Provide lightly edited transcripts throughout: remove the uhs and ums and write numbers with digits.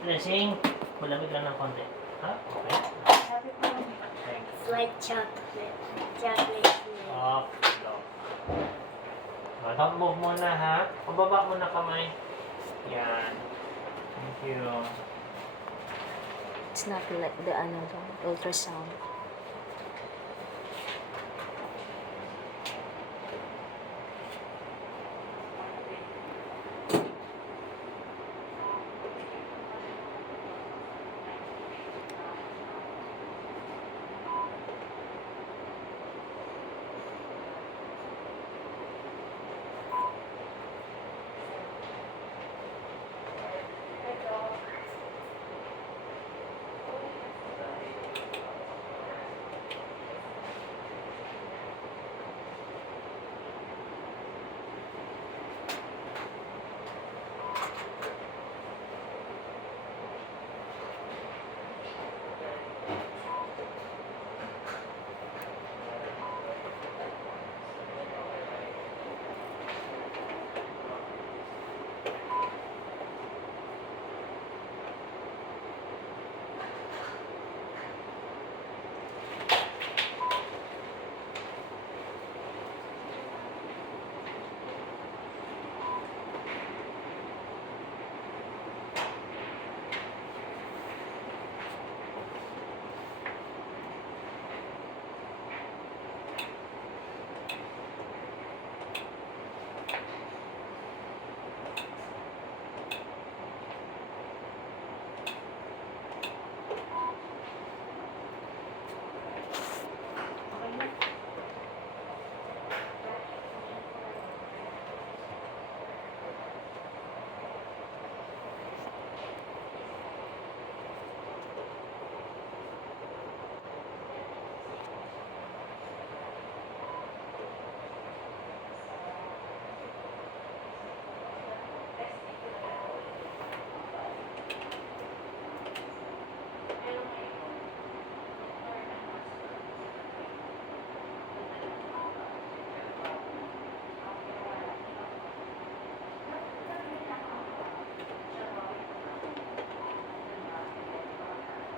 Dressing. Malamig lang ng konti. Ha? Okay. Thanks. It's like chocolate. Chocolate flavor. Oh, no. Don't move muna ha. Pababa mo na kamay. Yan. Thank you. It's not like the ultrasound.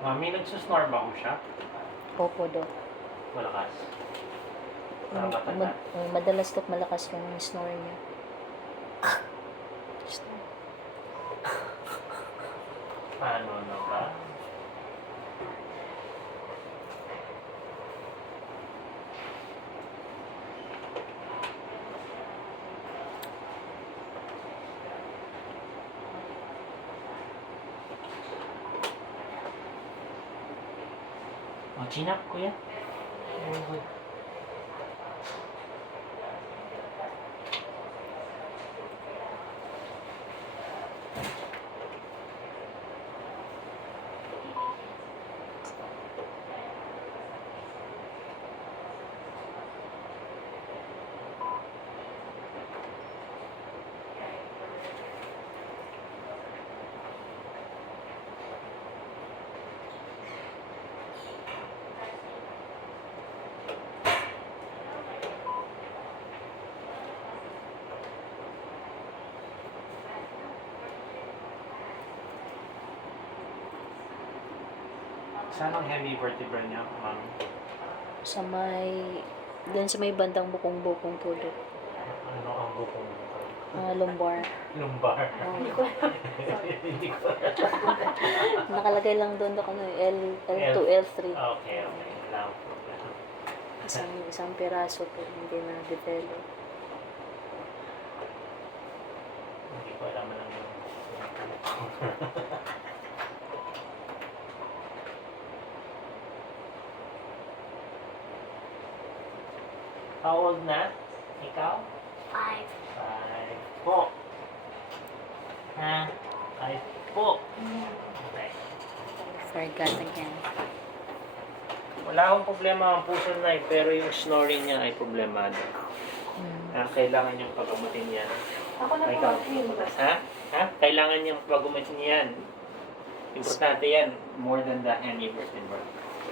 Mami, nagsusnore ba ko siya? Opo, Dok. Malakas. Para matanda. Madalas, Dok, malakas yung snore niya. Paano na ba? Oh, chin up, kuya. Oh, saan ang hemivertebra niya, ma'am? Doon sa may bandang bukong-bukong po, Dok. Ano ang bukong mo? Lumbar. Lumbar. Oh. Hindi ko. Nakalagay lang doon, Dok, L2, L3. Okay, okay. Wala akong problema. Isang piraso po, hindi na develop. Hindi ko alam lang yung How old na? Ikaw? 5. 5 po. Ha? 5 po. Okay. Forgot again. Wala akong problema ang puso na pero yung snoring niya ay problemado. Kailangan niyang pagamutin yan. Ako na Ikaw. po. Ha? Ha? Kailangan niyang pagamutin yan. Importante yan. More than the hemivertebra.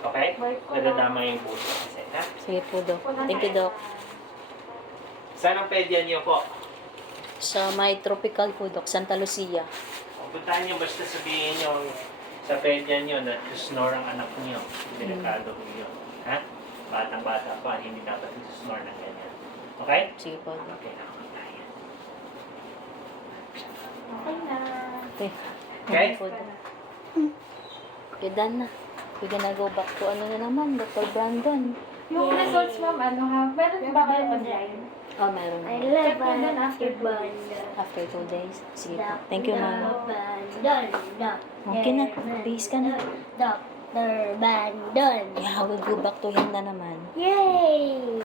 Okay? Nadadama yung puso kasi. Ha? Sige po, Dok. Thank you, Dok. Saan ang pedya niyo po? Sa may tropical po, Dok, Santa Lucia. Puntahan niyo basta sabihin niyo sa pedya niyo na snore ang anak niyo. Delikado po yun. Ha? Batang-bata pa, hindi dapat snore ng ganyan. Okay? Sige po. Okay na ako tayo. Okay na. Okay. Okay? Okay, done na. We're gonna go back to ano na naman, Dr. Brandon. Yung results, ma'am, ano ha? Meron ba kayo online? Oh, meron. I na. love Check mo dun after after banda. After 2 days. Sige po. Thank you, ma'am. Bandon. Okay na. Peace ka na. Dr. Bandon. Yeah, we'll go back to him na naman. Yay!